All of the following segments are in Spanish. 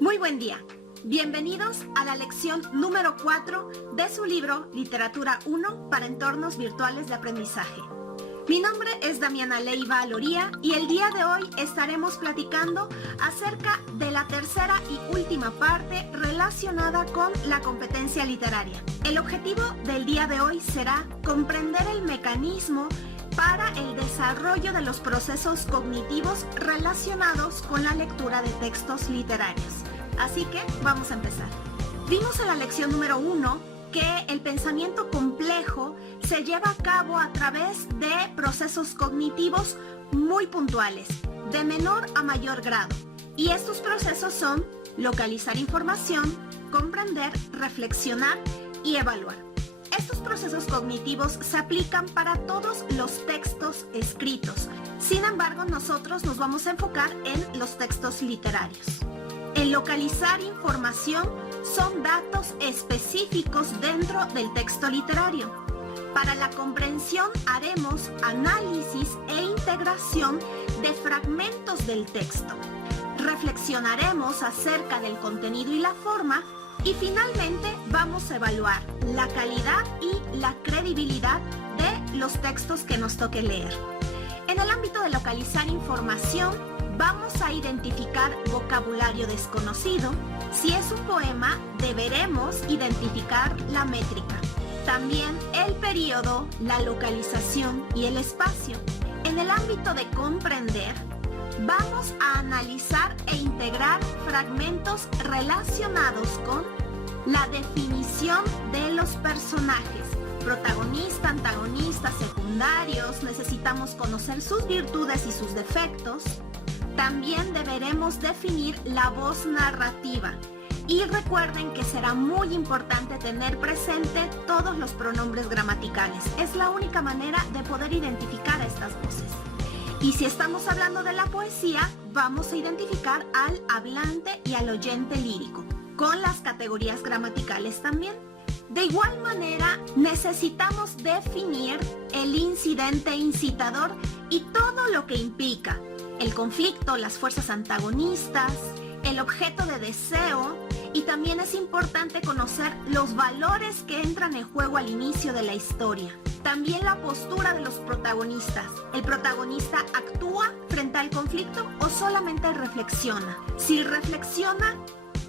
Muy buen día. Bienvenidos a la lección número 4 de su libro Literatura 1 para entornos virtuales de aprendizaje. Mi nombre es Damiana Leiva Loría y el día de hoy estaremos platicando acerca de la tercera y última parte relacionada con la competencia literaria. El objetivo del día de hoy será comprender el mecanismo para el desarrollo de los procesos cognitivos relacionados con la lectura de textos literarios. Así que vamos a empezar. Vimos en la lección número 1 que el pensamiento complejo se lleva a cabo a través de procesos cognitivos muy puntuales, de menor a mayor grado. Y estos procesos son localizar información, comprender, reflexionar y evaluar. Estos procesos cognitivos se aplican para todos los textos escritos. Sin embargo, nosotros nos vamos a enfocar en los textos literarios. El localizar información son datos específicos dentro del texto literario. Para la comprensión haremos análisis e integración de fragmentos del texto. Reflexionaremos acerca del contenido y la forma. Y finalmente vamos a evaluar la calidad y la credibilidad de los textos que nos toque leer. En el ámbito de localizar información, vamos a identificar vocabulario desconocido. Si es un poema, deberemos identificar la métrica. También el periodo, la localización y el espacio. En el ámbito de comprender, vamos a analizar e integrar fragmentos relacionados con la definición de los personajes, protagonista, antagonista, secundarios. Necesitamos conocer sus virtudes y sus defectos. También deberemos definir la voz narrativa. Y recuerden que será muy importante tener presente todos los pronombres gramaticales. Es la única manera de poder identificar a estas voces. Y si estamos hablando de la poesía, vamos a identificar al hablante y al oyente lírico, con las categorías gramaticales también. De igual manera, necesitamos definir el incidente incitador y todo lo que implica el conflicto, las fuerzas antagonistas, el objeto de deseo, y también es importante conocer los valores que entran en juego al inicio de la historia. También la postura de los protagonistas. ¿El protagonista actúa frente al conflicto o solamente reflexiona? Si reflexiona,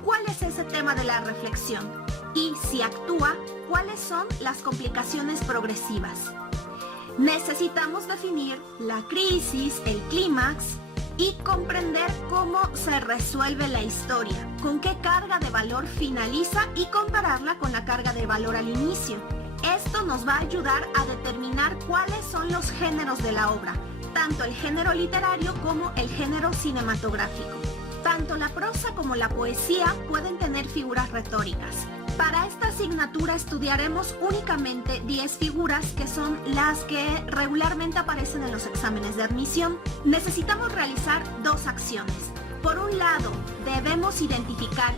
¿cuál es ese tema de la reflexión? Y si actúa, ¿cuáles son las complicaciones progresivas? Necesitamos definir la crisis, el clímax y comprender cómo se resuelve la historia, con qué carga de valor finaliza y compararla con la carga de valor al inicio. Esto nos va a ayudar a determinar cuáles son los géneros de la obra, tanto el género literario como el género cinematográfico. Tanto la prosa como la poesía pueden tener figuras retóricas. Para esta asignatura estudiaremos únicamente 10 figuras que son las que regularmente aparecen en los exámenes de admisión. Necesitamos realizar dos acciones. Por un lado, debemos identificar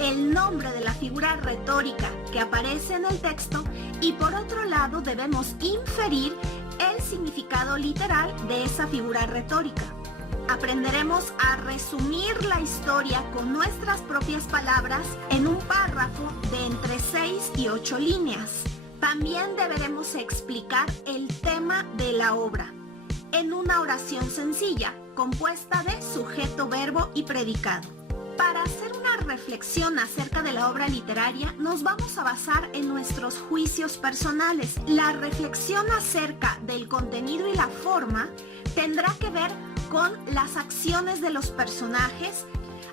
el nombre de la figura retórica que aparece en el texto y por otro lado debemos inferir el significado literal de esa figura retórica. Aprenderemos a resumir la historia con nuestras propias palabras en un párrafo de entre 6 y 8 líneas. También deberemos explicar el tema de la obra en una oración sencilla, compuesta de sujeto, verbo y predicado. Para hacer una reflexión acerca de la obra literaria, nos vamos a basar en nuestros juicios personales. La reflexión acerca del contenido y la forma tendrá que ver con las acciones de los personajes,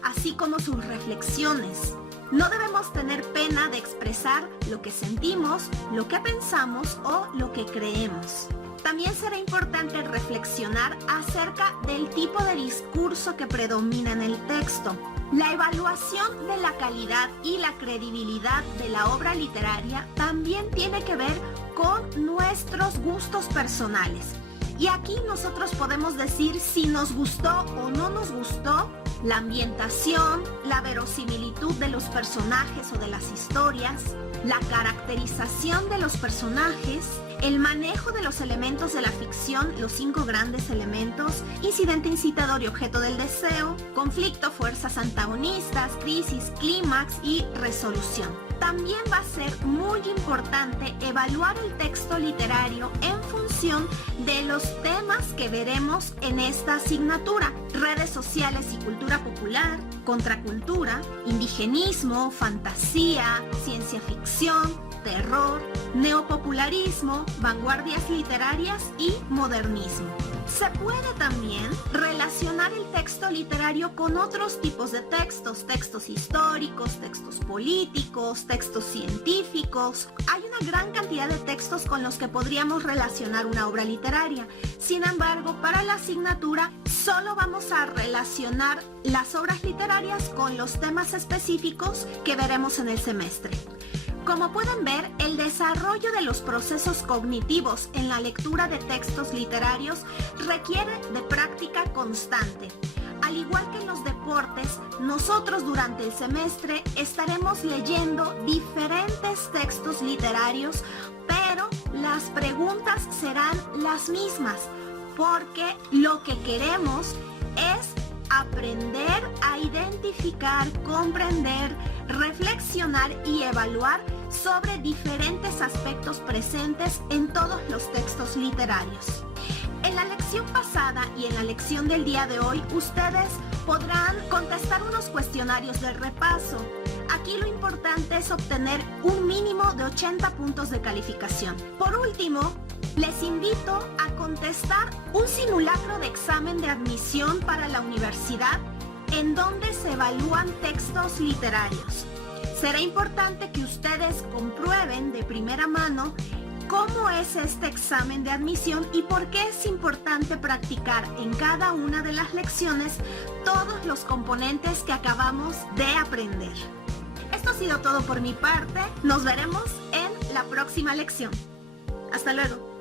así como sus reflexiones. No debemos tener pena de expresar lo que sentimos, lo que pensamos o lo que creemos. También será importante reflexionar acerca del tipo de discurso que predomina en el texto. La evaluación de la calidad y la credibilidad de la obra literaria también tiene que ver con nuestros gustos personales. Y aquí nosotros podemos decir si nos gustó o no nos gustó la ambientación, la verosimilitud de los personajes o de las historias, la caracterización de los personajes, el manejo de los elementos de la ficción, los 5 grandes elementos: incidente, incitador y objeto del deseo, conflicto, fuerzas antagonistas, crisis, clímax y resolución. También va a ser muy importante evaluar el texto literario en función de los temas que veremos en esta asignatura: redes sociales y cultura popular, contracultura, indigenismo, fantasía, ciencia ficción, terror, neopopularismo, vanguardias literarias y modernismo. Se puede también relacionar el texto literario con otros tipos de textos: textos históricos, textos políticos, textos científicos. Hay una gran cantidad de textos con los que podríamos relacionar una obra literaria. Sin embargo, para la asignatura solo vamos a relacionar las obras literarias con los temas específicos que veremos en el semestre. Como pueden ver, el desarrollo de los procesos cognitivos en la lectura de textos literarios requiere de práctica constante. Al igual que en los deportes, nosotros durante el semestre estaremos leyendo diferentes textos literarios, pero las preguntas serán las mismas, porque lo que queremos es aprender a identificar, comprender, reflexionar y evaluar sobre diferentes aspectos presentes en todos los textos literarios. En la lección pasada y en la lección del día de hoy, ustedes podrán contestar unos cuestionarios de repaso. Aquí lo importante es obtener un mínimo de 80 puntos de calificación. Por último, les invito a contestar un simulacro de examen de admisión para la universidad en donde se evalúan textos literarios. Será importante que ustedes comprueben de primera mano cómo es este examen de admisión y por qué es importante practicar en cada una de las lecciones todos los componentes que acabamos de aprender. Esto ha sido todo por mi parte. Nos veremos en la próxima lección. Hasta luego.